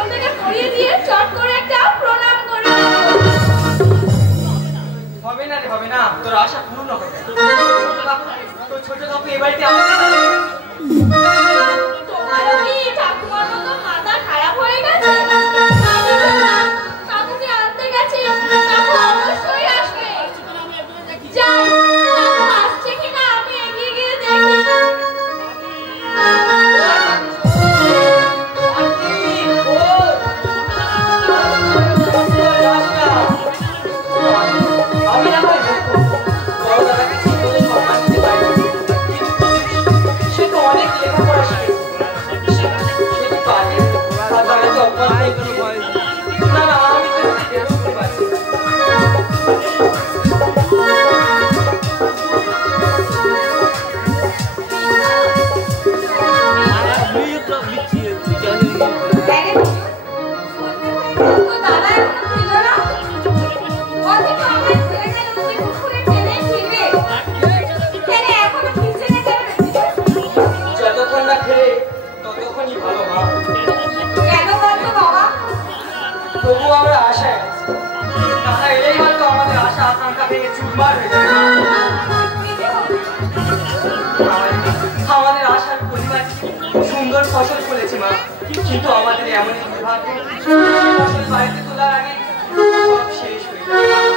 আসল থেকে পড়িয়ে দিয়ে চট করে একটা প্রণাম করে হবে না রে, হবে না, তোর আশা পূর্ণ হবে। তোর ছোট কাকু এ বাড়িতে আমাদের তোমারও কি ঠাকুমার মতো মাথা খারাপ হয়ে গেছে? কাকুকে আনতে গেছি, কাকু অবশ্যই আসবে। যাই, কাকু আসছে কিনা আমি এগিয়ে গিয়ে দেখি। আমাদের আশার পরিবার সুন্দর ফসল ফলেছে মা, কিন্তু আমাদের এমন ভাগ্য ফসল বাড়িতে তোলার আগে সব শেষ হয়ে যায়।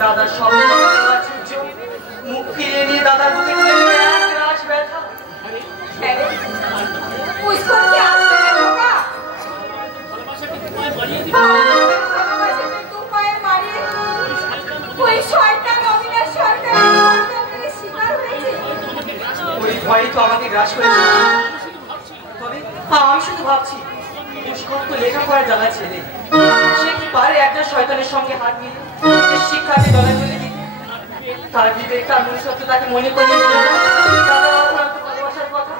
দাদার স্বপ্ন মুখ ফিরিয়ে নিয়ে দাদার বুকে তুলে নেবে এক রাশ ব্যথা। ওই ভয়ই তো আমাকে গ্রাস করেছে। তবে আমি শুধু ভাবছি, পুষ্কর তো লেখাপড়া জানা ছেলে, সে কি পারে একটা শয়তানের সঙ্গে হাত মিলে শিক্ষাকে দলে চলে দিতে? তার বিবেক, তার মনুষ্যত্ব তাকে মনে করিয়ে দিল না ভালোবাসার কথা,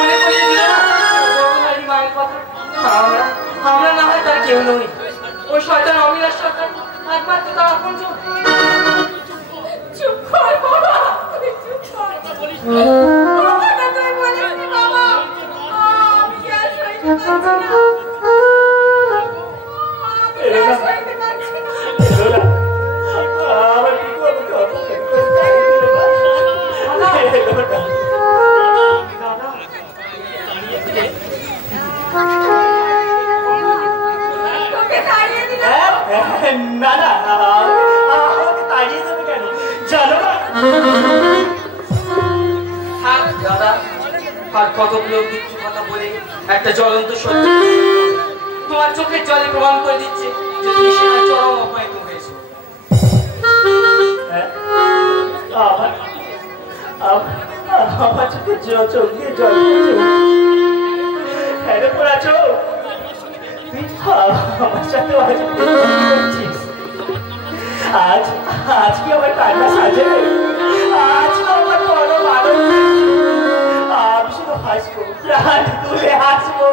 মনে করিয়ে দিল না মায়ের কথা। আমরা না হয় তার কেউ নই, ওই শয়তান অবিনাশ সরকার একমাত্র তার আপন জন। চুপ কর বাবা, তুই চুপ কর। বাবাটা তুই বলিসনি বাবা, আমি আর সইতে পারছি না, আমি আর সইতে পারছি না। আমার কি করবো? না না, তাড়িয়ে দেবে কেন জানো না? দাদা আর কতগুলো মিথ্যে কথা বলে একটা জ্বলন্ত সত্য তোমার চোখের জলে প্রমাণ করে দিচ্ছে যে তুমি সেটা চরম অপমানিত হয়েছো। আমার চোখে চোখ দিয়ে জল হেরে পড়াছ। আমার সাথে আজ আজ কি আমার কান্না সাজে? আজ আমার বড় মানুষ, আমি শুধু হাসবো, প্রাণ তুলে হাসবো।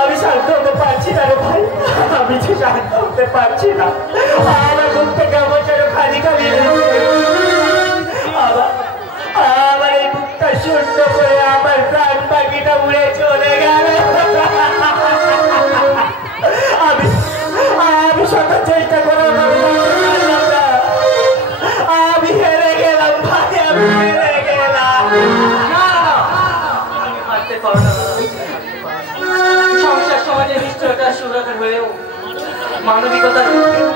আমি শান্ত হতে পারছি না রে ভাই, আমি যে শান্ত হতে পারছি না। আমার বুকটা কেমন যেন খালি খালি, আমার এই বুকটা শূন্য করে আমার প্রাণ পাখিটা উড়ে চলে গেল। আমি শত চেষ্টা করে আমি হেরে গেলাম ভাই, আমি হেরে গেলাম। সংসার সমাজের নিশ্চয়তা সুরক্ষা হলেও মানবিকতার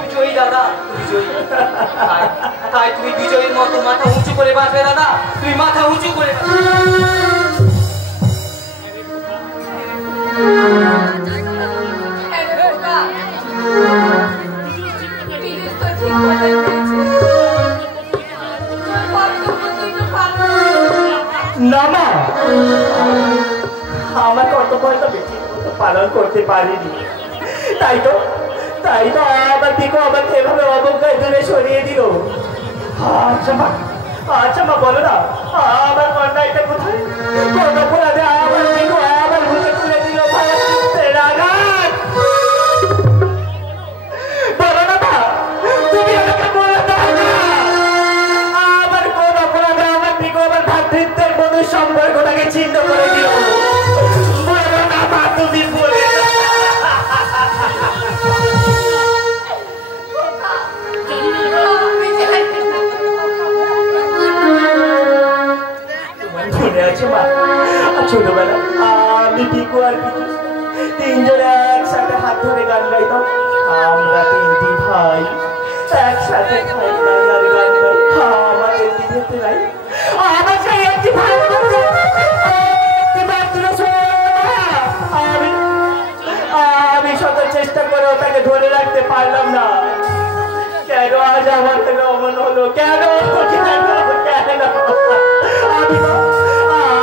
বিজয়ী দাদা, বিজয়ী। তাই তুমি বিজয়ীর মতো মাথা উঁচু করে বাঁচবে দাদা, তুমি মাথা উঁচু করে না না, আমার কর্তব্যটা বেশি পালন করতে পারিনি, তাই তো আমার দিকে আমাকে এভাবে অবজ্ঞায় দূরে সরিয়ে দিল। আচ্ছা মা বলো না, আমার অন্যায়টা কোথায়? কোন অপরাধে আমার দিকে আমার মুখে তুলে দিল ভাই? সম্পর্কটাকে ছিন্ন করে দিও। বলো না মা, তুমি বলে না। তোমার মনে আছে মা, ছোটবেলা আমি টিকু আর পিকু তিনজনে একসাথে হাত ধরে গান গাইতাম। আমরা তিনটি ভাই একসাথে খাই আর গান গাই। আমাদের দিদিতে নাই, আমার সেই একটি ভাই আমি শত চেষ্টা করেও তাকে ধরে রাখতে পারলাম না। কেন আজ আমার কেন অমন হলো? কেন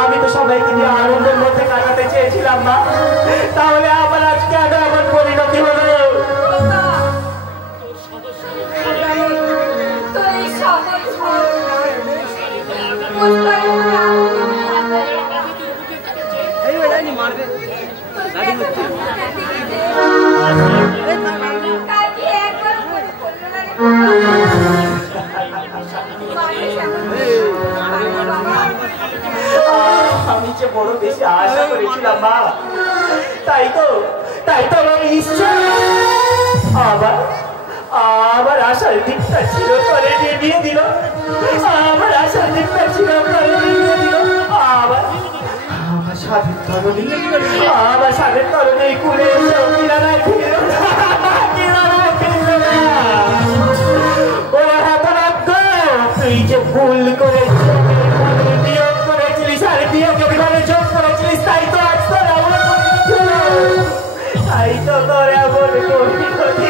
আমি তো সবাইকে নিয়ে আনন্দের মধ্যে কাটাতে চেয়েছিলাম মা, তাহলে আবার আজ কেন আমার পরিণতি হলো? আমি যে বড় বেশি আশা করেছিলাম মা, তাই তো আমার ঈশ্বর আবার আশার দিকটা ছিল করে নিয়ে দিল। আমার আশার দিকটা ছিল করে নিয়ে দিল। আবার আমার স্বাধীন তরণী কুলে এসেও কিনারায় ফিরল না। ওরা হতভাগ্য, তুই যে ভুল করেছিস, নিয়োগ করেছিলিস আর বিয়োগের বিধানে যোগ করেছিলিস, তাই তো আজ তোর এমন পরিণতি হলো। তাই তো তোর এমন পরিণতি।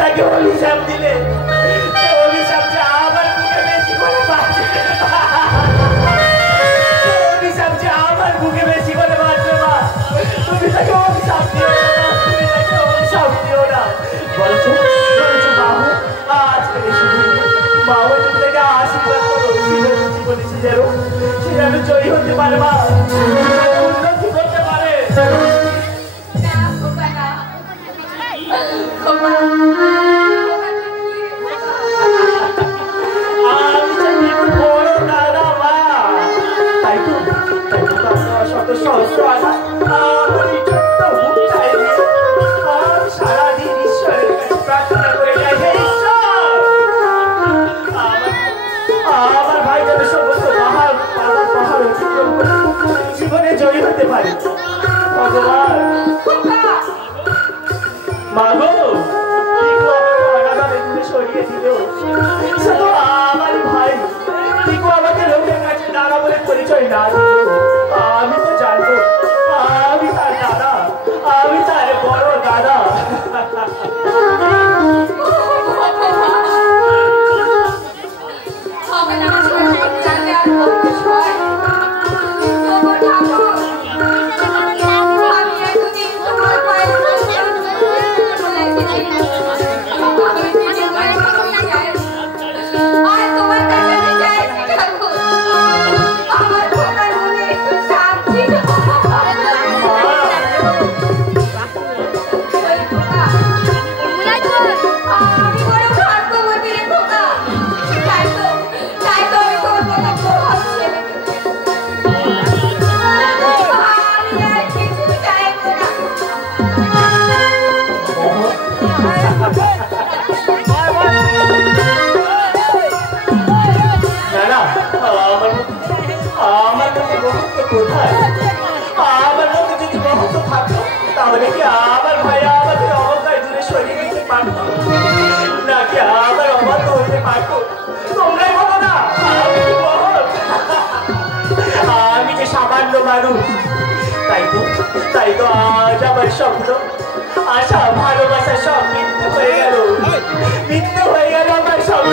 তাকে অভিশাপ দিলে, অভিশাপ যে আমার বুকে বেশি করে বাঁচবে, অভিশাপ যে আমার বুকে বেশি করে বাঁচবে মা। তুমি তাকে অভিশাপ দিও না, তুমি তাকে অভিশাপ দিও না। বলছো বাবু, আজকে বাবু তুমি তাকে আশীর্বাদ করো, জীবনে সে যেন জয়ী হতে পারে মা, উন্নতি করতে পারে। সারাদিন ঈশ্বরের কাছে প্রার্থনা করে যাই, হে ঈশ্বর, আমার ভাই যেন সমস্ত পাহাড় অতিক্রম করে জীবনে জয়ী হতে পারে। ভগবান মাগো, টিকু আমাকে অনাথে দূরে সরিয়ে দিল, সে তো আমারই ভাই। টিকু আমাকে লোকের কাছে দাদা বলে পরিচয় না দিল, আমি তো জানবো আমি তার দাদা, আমি তার বড় দাদা। তাহলে কি আমার ভাইয়া আমাদের অবস্থায় দূরে সরিয়ে দিতে পারতো, নাকি আমার অবাধ্য হইতে পারতো? তোমরাই বলো না, আমি যে সামান্য মানুষ। তাই তো আজ আমার স্বপ্ন, আশা ভালোবাসা সব মৃত্যু হয়ে গেল, মৃত্যু হয়ে গেল আমার সব।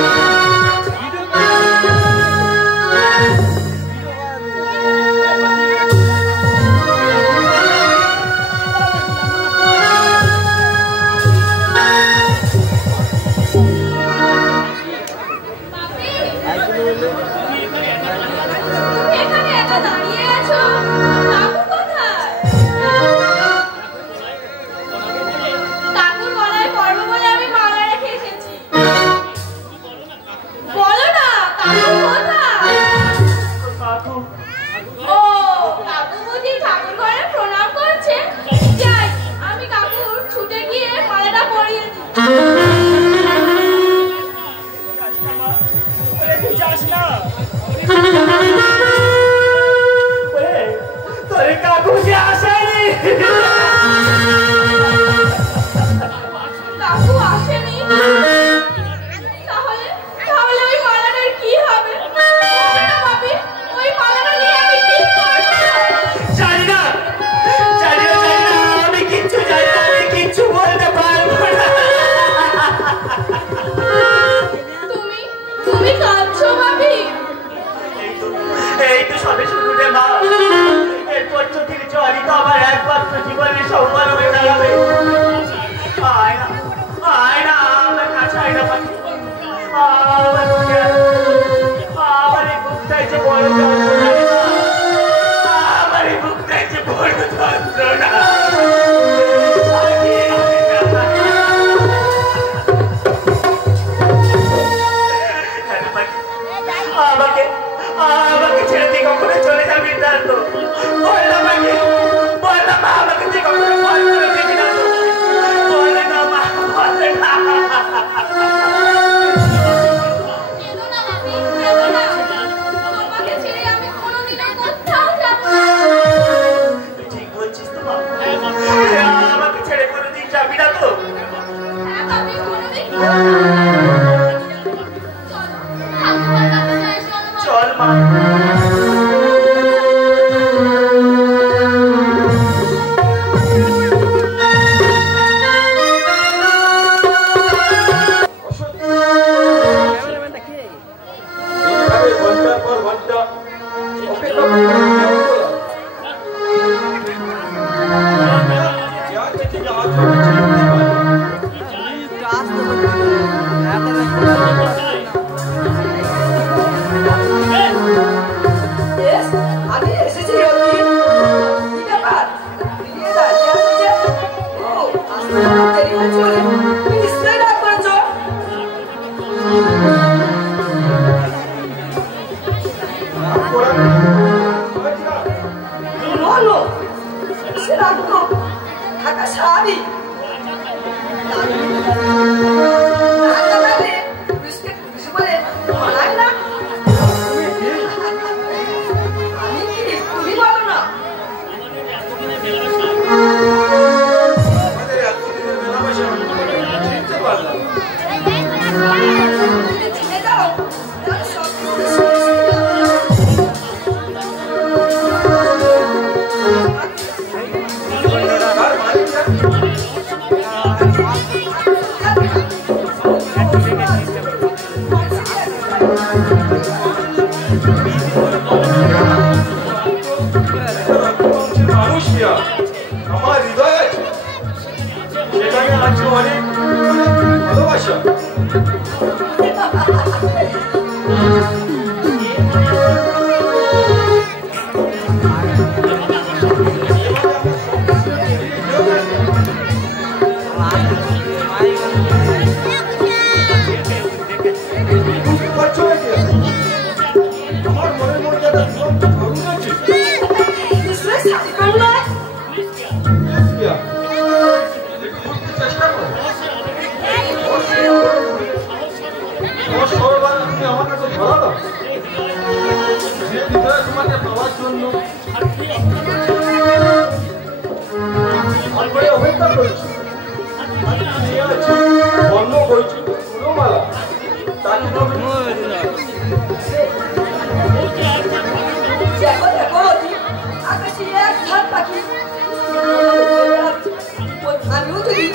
আমি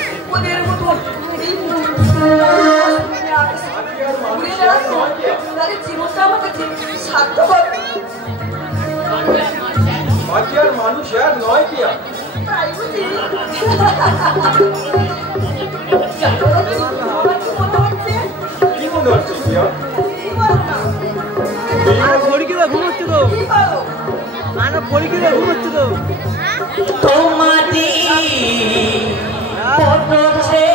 কি মনে হচ্ছে পরীক্ষা ঘুমোচ্ছে তো মানব পরীক্ষা ঘুমোচ্ছে তো তোমারি পড়ছে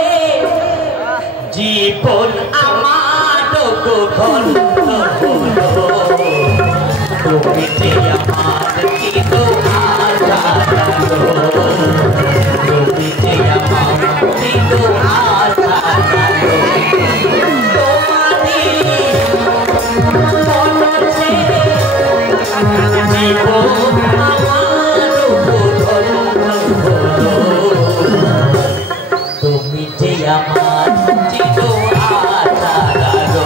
জীবন আমার গোপন হলো তুমি যে আমার কি তোমার তুমি যে আমার কি তোমার তোমারি পড়ছে জীবন আমার গোপন হলো তুমি যে আমার চিনো আধারো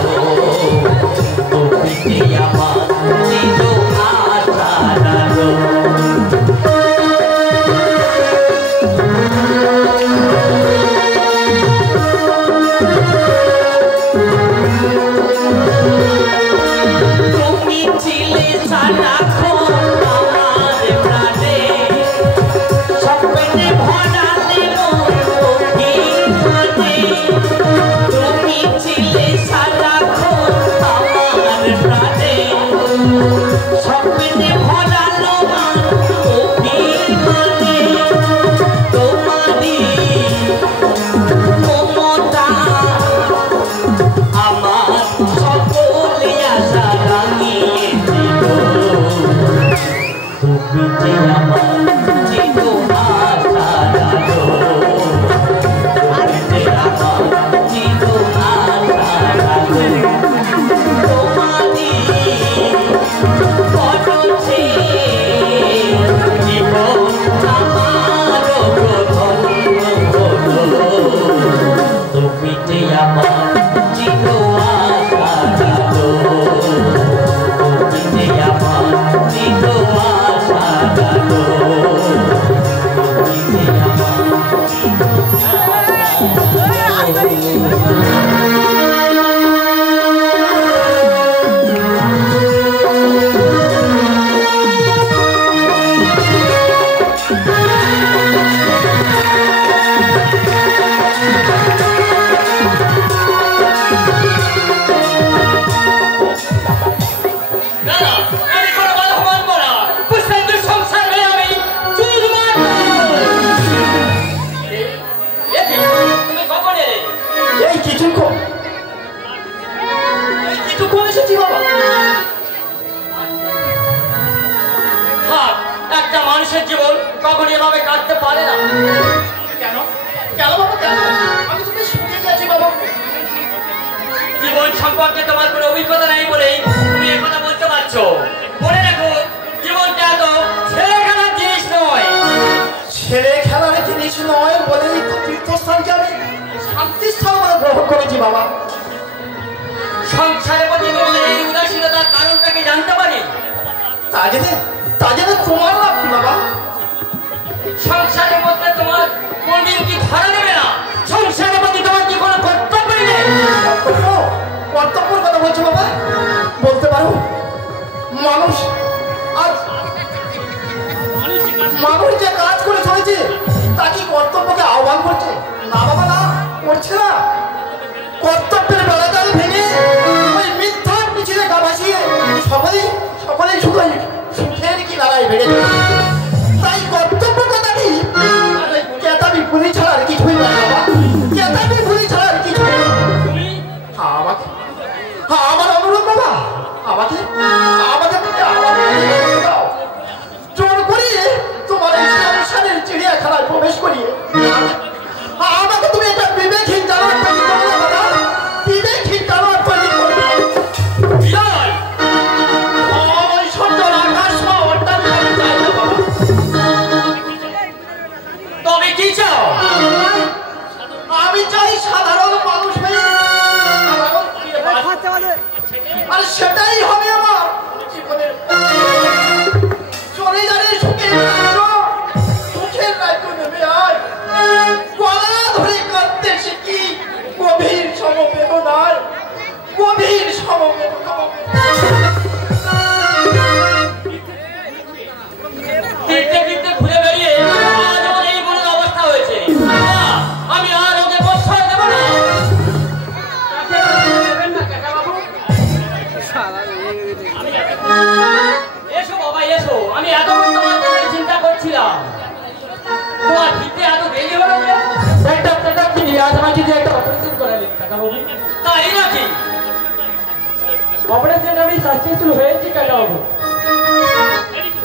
তুমি যে আমার চিনো আধারো তুমি ছিলে সারাক্ষণ আমার প্রাণে স্বপ্নে ভরা তুমি ছিলে সারাক্ষণ আমার প্রাণে স্বপ্নে ভরালো অভিমানে তোমারি মমতা আমার সকলে আশা রাঙিয়ে দিল তুমি যে আমার চিনো আশা মানুষের জীবন কখনো এভাবে কাটতে পারে না। কেন কেন বাবা কেন? আমি তো বেশ সুখে গেছি বাবা। জীবন সম্পর্কে তোমার কোনো অভিজ্ঞতা নেই বলেই তুমি এ কথা বলতে পারছো। মনে রাখো, জীবনটা তো ছেলে খেলার জিনিস নয়। ছেলে খেলার জিনিস নয় বলেই তো তীর্থস্থানকে আমি শান্তিস্থল বলে গ্রহণ করেছি বাবা। সংসারের প্রতি তোমার এই উদাসীনতার কারণটাকে জানতে পারি? তা জেনে তোমার লাভ কি বাবা? সংসারের মধ্যে তোমার কোনদিন কি ধরা দেবে না? সংসারের প্রতি তোমার কি কোনো কর্তব্যই নেই? কর্তব্যের কথা বলছো বাবা? বলতে পারো মানুষ যে কাজ করে চলেছে তা কি কর্তব্যকে আহ্বান করছে? না বাবা, না, করছে না। কর্তব্যের বেড়াজাল ভেঙে ওই মিথ্যার পিছনে গা ভাসিয়ে সকলেই শুধু সুখের কি লড়াই বেড়ে যায়। তাই কর্তব্য কথা কি কেতাবি পুলি ছাড়া আর কিছুই নয় বাবা। কেতাবি পুলি ছাড়া আর কিছুই নয়। আমার অনুরোধ বাবা, আমাকে দাও। জোর করিয়ে তোমার এই সংসারের চিড়িয়াখানায় প্রবেশ করিয়ে আমাকে তুমি একটা বিবেকহীন জানোয়ার তৈরি করো না বাবা। বিবেকহীন জানোয়ার তৈরি করো না। ওই সুন্দর আকাশ অর্থাৎ চাই না বাবা। তবে কি চাও? আমি চাই সাধারণ মানুষ হয়ে আর সেটাই হবে আমার জীবনের চলে যাবে সুখের রাজ্য নেমে আয়। গলা ধরে কাঁদতে শিখি গভীর সমবেদনায়, গভীর সমবেদনায়। ফিরতে ফিরতে ঘুরে বেরিয়ে আজ আমার এই মনে আজ আমাকে দিয়ে একটা অপারেশন করালেন কাকাবাবু। তাই নাকি? অপারেশন আমি সাকসেসফুল হয়েছি কাকাবাবু।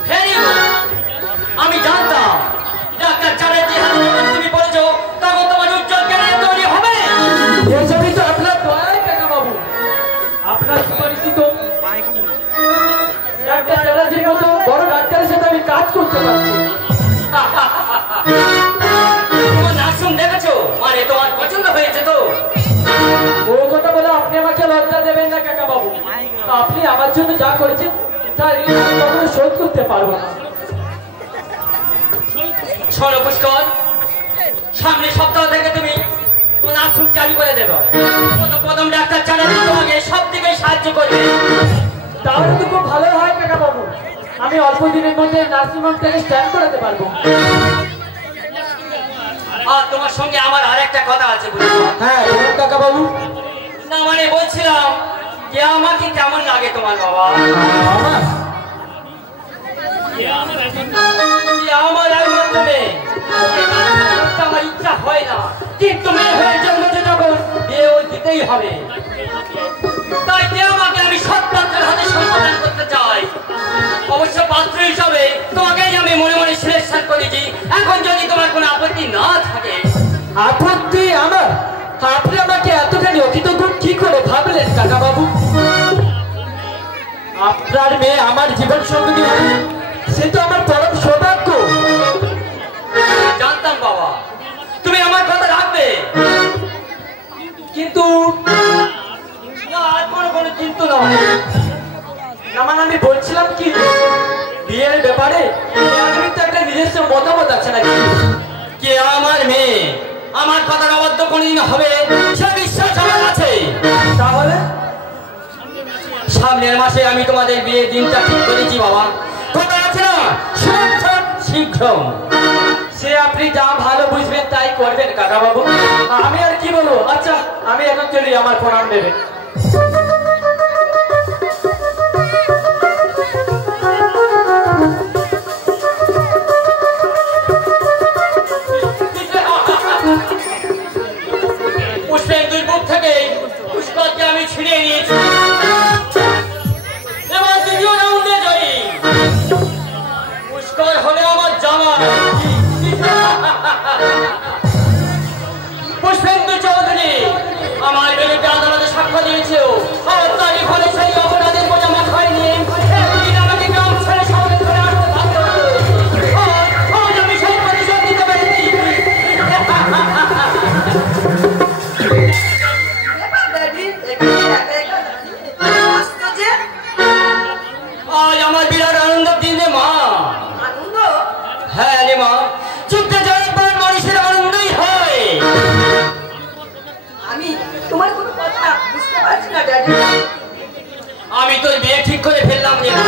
Very good. আমি জানতাম ডাক্তার চ্যাটার্জি হাতে যখন তুমি পড়েছো তখন তোমার উজ্জ্বল ক্যারিয়ার তৈরি হবে। এসবই তো আপনার দয়ায় কাকাবাবু। আপনার সুপরিচিত ডাক্তার চ্যাটার্জির মতো বড় ডাক্তারের সাথে আমি কাজ করতে পারছি। তোমার নার্সিং দেখেছো, মানে তোমার পছন্দ হয়েছে তো? ও কথা বলে আপনি আমাকে লজ্জা দেবেন না কাকাবাবু। আপনি আমার জন্য যা করেছেন তার ঋণ আমি কখনো শোধ করতে পারবো না। শোনো পুষ্কর, সামনের সপ্তাহ থেকে তুমি নার্সিং চালু করে দেবে। প্রথম ডাক্তার চ্যাটার্জি তোমাকে সব দিকে সাহায্য করবে। তাহলে তো খুব ভালো হয় কাকাবাবু। আমি অল্প দিনের মধ্যে নার্সিংহোম থেকে স্ট্যান্ড করাতে পারবো। আর তোমার সঙ্গে আমার আরেকটা কথা আছে পুষ্কর। হ্যাঁ বলুন কাকাবাবু। না মানে বলছিলাম যে আমাকে কেমন লাগে তোমার বাবা? আমার আমার একমাত্র মেয়ে। আমার ইচ্ছা হয় না, কিন্তু মেয়ে হয়ে জন্মেছে যখন বিয়েও দিতেই হবে। তাই আমাকে আমি সৎ পাত্রের হাতে সম্পাদন করতে চাই। অবশ্য পাত্র হিসাবে তোমাকেই আমি মনে মনে সিলেকশন করেছি। এখন যদি তোমার কোনো আপত্তি না থাকে। আপত্তি আমার? আপনি আমাকে এতখানি অকৃতজ্ঞ কি করে ভাবলেন কাকাবাবু? আপনার মেয়ে আমার জীবন সঙ্গী হবে, সে তো আমার পরম সৌভাগ্য। জানতাম বাবা তুমি আমার কথা রাখবে, কিন্তু না আর কোনো কিন্তু নয়। না মানে আমি বলছিলাম কি, বিয়ের ব্যাপারে আপনি তো একটা নিজস্ব মতামত আছে নাকি? কে আমার মেয়ে আমার কথার অবাধ্য কোনদিন হবে সে বিশ্বাস আমার আছে। তাহলে সামনের মাসে আমি তোমাদের বিয়ের দিনটা ঠিক করেছি বাবা। কথা আছে না, শীঘ্র। সে আপনি যা ভালো বুঝবেন তাই করবেন কাকাবাবু। আমি আর কি বলবো। আচ্ছা আমি এখন চলি, আমার প্রণাম দেবেন। পুষ্পেন্দুর বুক থেকে পুষ্পকে আমি ছিঁড়ে নিয়েছি। এবার দ্বিতীয় রাউন্ডে জয়ী পুষ্কর হলে আমার জামা। পুষ্পেন্দু চৌধুরী আমার বিরুদ্ধে আদালতে সাক্ষ্য দিয়েছে। আর তারই ফলে সেই অপরাধের বোঝা মাথায় নিয়ে একদিন আমাকে গ্রাম ছেড়ে শহরে চলে আসতে বাধ্য হয়েছে। আজ আমি সেই প্রতিশোধ নিতে পেরেছি। আজ আমার বিরাট আনন্দের দিন রে মা। হ্যাঁ রে মা, যুদ্ধে জয়ের পর মানুষের আনন্দই হয়। আমি তোমার কোনো কথা বুঝতে পারছি না ড্যাডি। আমি তোর বিয়ে ঠিক করে ফেললাম রে মা।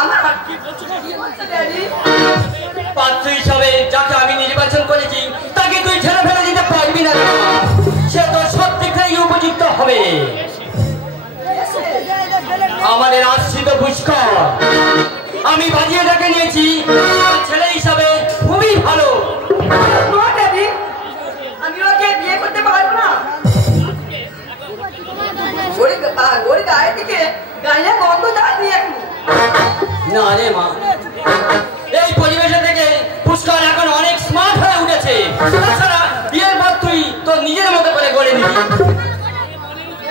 আমার কি বলছো ড্যাডি? পাত্র হিসাবে যাকে আমি নির্বাচন করেছি তাকে তুই ছেড়ে ফেলে দিতে পারবি না রে মা। সে তোর সব দিক থেকে উপযুক্ত হবে। আমাদের আশ্রিত পুষ্কর আমি বাজিয়ে ডেকে নিয়েছি। ছেলে হিসাবে খুবই ভালো। না ড্যাডি, আমি ওকে বিয়ে করতে পারবো না। ওর গায়ে থেকে গায়ে গন্ধ যায়নি এখন। না রে মা, এই পরিবেশে থেকে পুষ্কর এখন অনেক স্মার্ট হয়ে উঠেছে। তাছাড়া বিয়ের পর তুই তোর নিজের মতো করে গড়ে নিবি।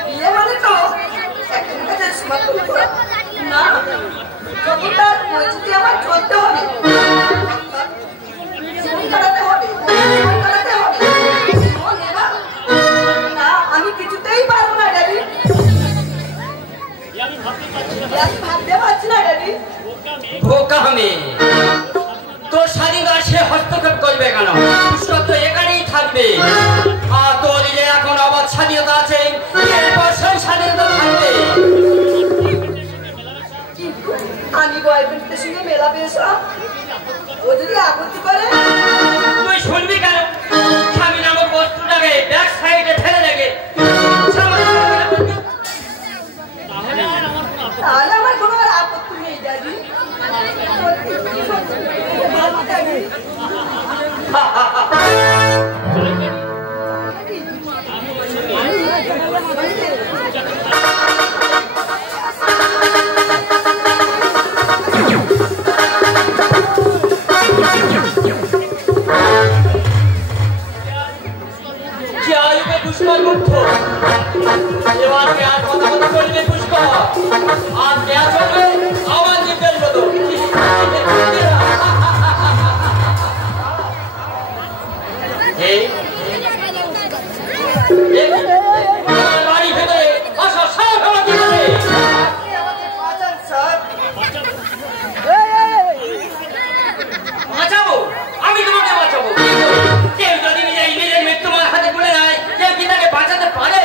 বিয়ে মানে তো একটা কাছে সমাপ্ত করা না, যতটা পরিস্থিতি আমার চলতে হবে, জীবন কাটাতে হবে, না আমি কিছুতেই পারবো না ড্যাডি। আমি ভাবতে পারছি না ড্যাডি। বোকা মেয়ে, তোর স্বাধীনতা সে হস্তক্ষেপ করবে কেন? পুষ্কর তো এখানেই থাকবে। আর তোর যে এখন অবাধ স্বাধীনতা আছে, এরপর সেই স্বাধীনতা থাকবে। আমি বয়ফ্রেন্ডের সঙ্গে মেলা পেয়েছিলাম, ও যদি আপত্তি করে তুই শুনবি কেন? স্বামী নামক বস্তুটাকে ব্যাক সাইডে ফেলে রেখে তাহলে আমার কোনো আর আপত্তি নেই ড্যাডি। ha ha ha মুগ্ধ। এবারকে আর কথা কথা বলবে পুষ্কর, আর দেয়া চলবে আমার নির্দেশ মতো। বাড়ি ভেতরে আসা সাহস আমার কি করে? বাঁচাবো? আমি তোমাকে বাঁচাবো? কেউ যদি নিজের মৃত্যু আমার হাতে তুলে নেয়, কেউ কি তাকে বাঁচাতে পারে?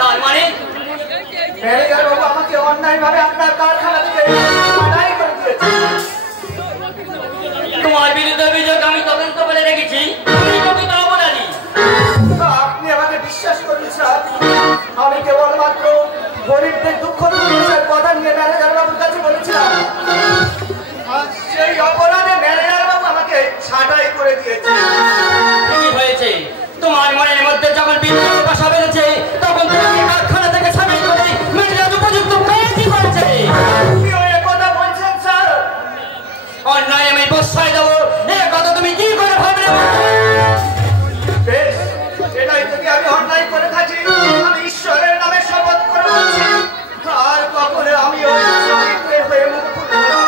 তার মানে আমাকে অন্যায়ভাবে আপনার কারখানা থেকে ছাঁটাই করে দিয়েছে। তোমার বিরুদ্ধে অভিযোগ আমি তদন্ত করে রেখেছি। তুমি প্রকৃত অপরাধী। আপনি আমাকে বিশ্বাস করুন স্যার, আমি কেবলমাত্র গরিবদের দুঃখ দুর্দশার কথা নিয়ে ম্যানেজার বাবুর কাছে বলেছিলাম। আর সেই অপরাধে ম্যানেজার বাবু আমাকে ছাঁটাই করে দিয়েছে। ঠিকই হয়েছে। তোমার মনের মধ্যে যখন বিদ্রোহ বাসা বেড়েছে, তখন তোমাকে কারখানা থেকে ছাঁটাই করে ম্যানেজার উপযুক্ত কাজই করেছে। আপনি ওই কথা বলছেন স্যার? অন্যায় আমি বসাই দেবো, এ কথা তুমি কি করে ভাবলে? বেশ, এটাই যদি আমি অন্যায় করে থাকি, আমি ঈশ্বরের নামে শপথ করে বলছি, আর কখনো আমি ওই চরিত্রের হয়ে মুখ খুলব না।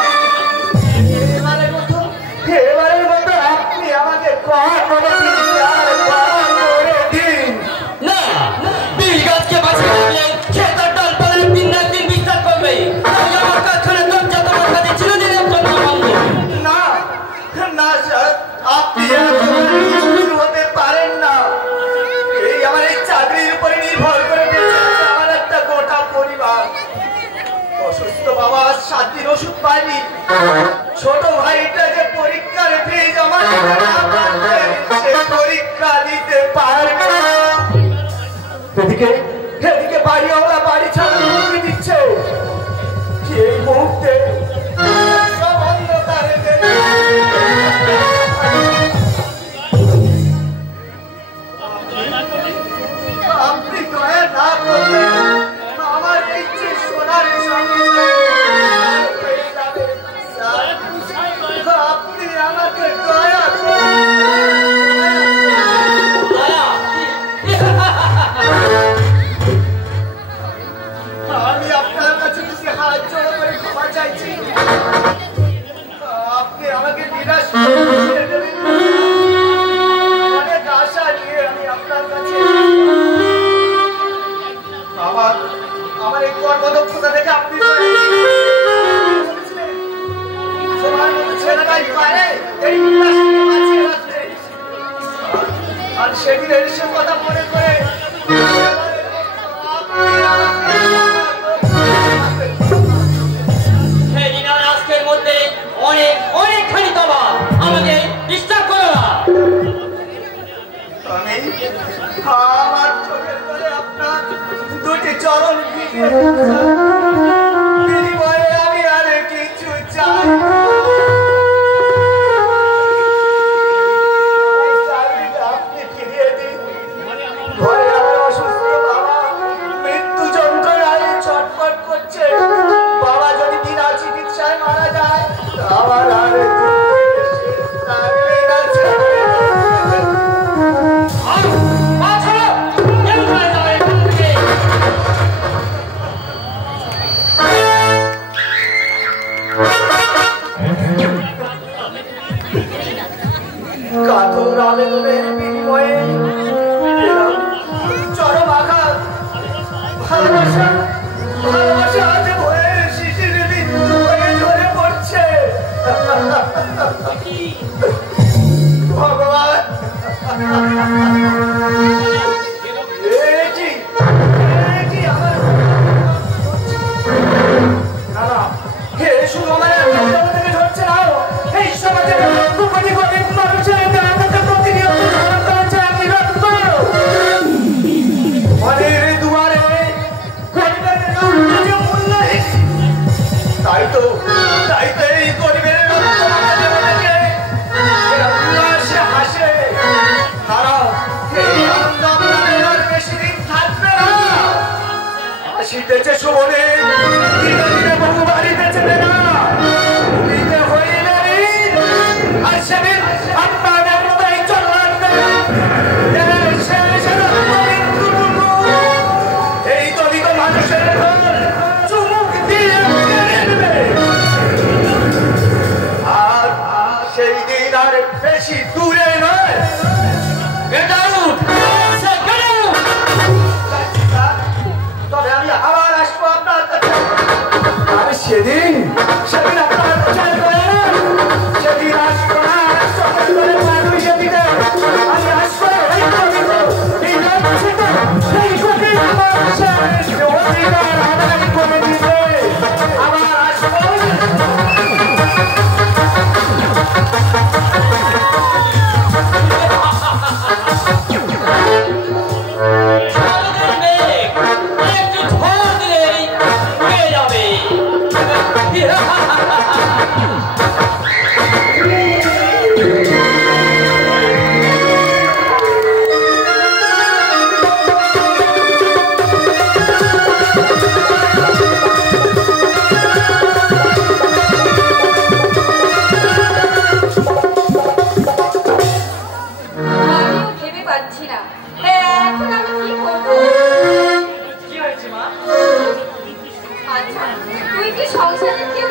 এবারের মতো আপনি আমাকে ক্ষমা করে দিন আর ক্ষমা করে দিন। না, বিল গাছকে বাঁচিয়ে রাখলে সে তার ডালপালায় দিন রাত দিন বিস্তার করবে। তাহলে আমার কারখানার দরজা তোমার কাছে চিরদিনের জন্য বন্ধ। না, না স্যার, আপনি এত নিষ্ঠুর হতে পারেন না। এই আমার এই চাকরির উপরে নির্ভর করে বেঁচে আছে আমার একটা গোটা পরিবার। অসুস্থ বাবা 7 দিন ওষুধ পায়নি। ছোট ভাইটা যে পরীক্ষার ফিজ আমার সে পরীক্ষা দিতে পারবে না। এদিকে বাড়িওয়ালা বাড়ি ছাড়া হুমকি দিচ্ছে। এই মুহূর্তে সব অন্ধকারে আপনি দয়া না করলে আমার এই যে সোনার সঙ্গে হয়ে যাবে স্যার। আপনি আমাকে দয়া আমি আপনার কাছে কিছু হাত জোড় করে ক্ষমা চাইছি। আপনি আমাকে নিরাশ করে দেবেন। অনেক আশা নিয়ে আমি আপনার কাছে আমার এই কর্মদক্ষতা দেখে আপনি ছেলেটাই পারে এই উল্লাসকে বাঁচিয়ে রাখতে। আর সেদিনের সে কথা মনে করে সেদিন আর আজকের মধ্যে অনেকখানি তফাৎ। আমাকে ডিস্টার্ব করো না। আমি আমার চোখের করে আপনার দুটি চরণ বিনিময়ে আমি আর কিছু চাই না। আপনি ফিরিয়ে দিন। ঘরে আমার অসুস্থ বাবা মৃত্যু যন্ত্রণায় ছটফট করছে। বাবা যদি বিনা চিকিৎসায় মারা যায়, আমার আর কাতর আবেদনের বিনিময়ে চরম আঘাত। ভালোবাসা আজ ভয়ের শিশির বিন্দু হয়ে ঝরে পড়ছে। ভগবান, এটি আমার শুধু আমার থেকে ধরছে না, এই সমাজের কোটি কোটি মানুষের প্রতিনিয়ত মনের দুয়ারে মূল্যহীন। তাই তো এই গরিবের উল্লাসে হাসে। তারা এই আনন্দ আর বেশি দিন থাকবে না। আসিতেছে শোভনে, ধীরে ধীরে বহু বাড়িতে চেনে না। সেদিন আপনাদের মতো এই চলতে এই দলিত মানুষের চুমুক দিয়ে নেবে। আর সেই দিন আর বেশি দূরে নয়। তবে আমি আবার আসবো আপনার কাছে। আমি সেদিন আপনার প্রচার করে না, সেদিন আসবো না, চোখের করে মানুষ দিতে আমি আসবো। এই কবিতা এই রাজ্যটা এই কঠিন মানুষের অধিকার আদায় করে দিতে আবার আসবো। তুই কি সংসারের কেউ